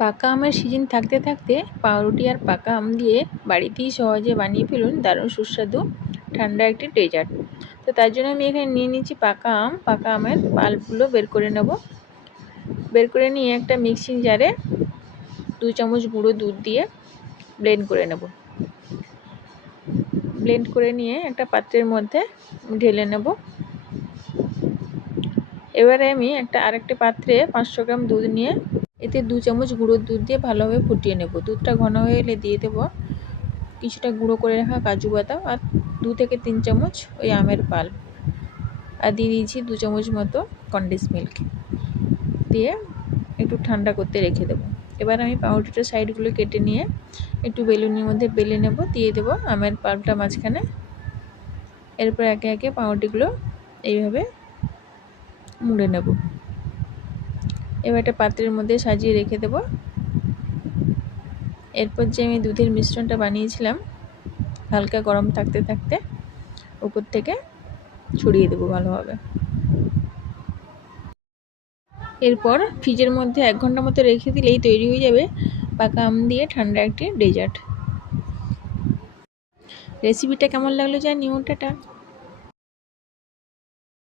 পাকা আমের সিজন থাকতে থাকতে পাউরুটি আর পাকা আম দিয়ে বাড়িতেই সহজে বানিয়ে ফেলুন দারুণ সুস্বাদু ঠান্ডা একটি ডেজার্ট। তো তার জন্য আমি এখানে নিয়ে নিচ্ছি পাকা আম। পাকা আমের পাল্পগুলো বের করে নেব। বের করে নিয়ে একটা মিক্সিং জারে 2 চামচ গুঁড়ো দুধ দিয়ে ব্লেন্ড করে নেব। ব্লেন্ড করে নিয়ে একটা পাত্রের মধ্যে ঢেলে নেব। এবারে আমি আরেকটা পাত্রে 500 গ্রাম দুধ নিয়ে এতে 2 চামচ গুঁড়ো দুধ দিয়ে ভালোভাবে ফুটিয়ে নেব। দুধটা ঘন হয়ে এলে দিয়ে দেব কিছুটা গুঁড়ো করে রাখা কাজু বাদাম আর 2 থেকে 3 চামচ ওই আমের পাল্প, আর দিয়ে দিয়েছি 2 চামচ মতো কনডেন্স মিল্ক দিয়ে একটু ঠান্ডা করতে রেখে দেব। এবার আমি পাউরুটিটার সাইডগুলো কেটে নিয়ে একটু বেলুনির মধ্যে বেলে নেব। দিয়ে দেব আমের পাল্পটা মাঝখানে। এরপর একে একে পাউরুটিগুলো এইভাবে মুড়ে নেব। এবার একটা পাত্রের মধ্যে সাজিয়ে রেখে দেব। এরপর যে আমি দুধের মিশ্রণটা বানিয়েছিলাম হালকা গরম থাকতে থাকতে উপর থেকে ছড়িয়ে দেব ভালোভাবে। এরপর ফ্রিজের মধ্যে 1 ঘন্টা মতো রেখে দিলেই তৈরি হয়ে যাবে পাকা আম দিয়ে ঠান্ডা একটি ডেজার্ট। রেসিপিটা কেমন লাগলো জানিও। টাটা।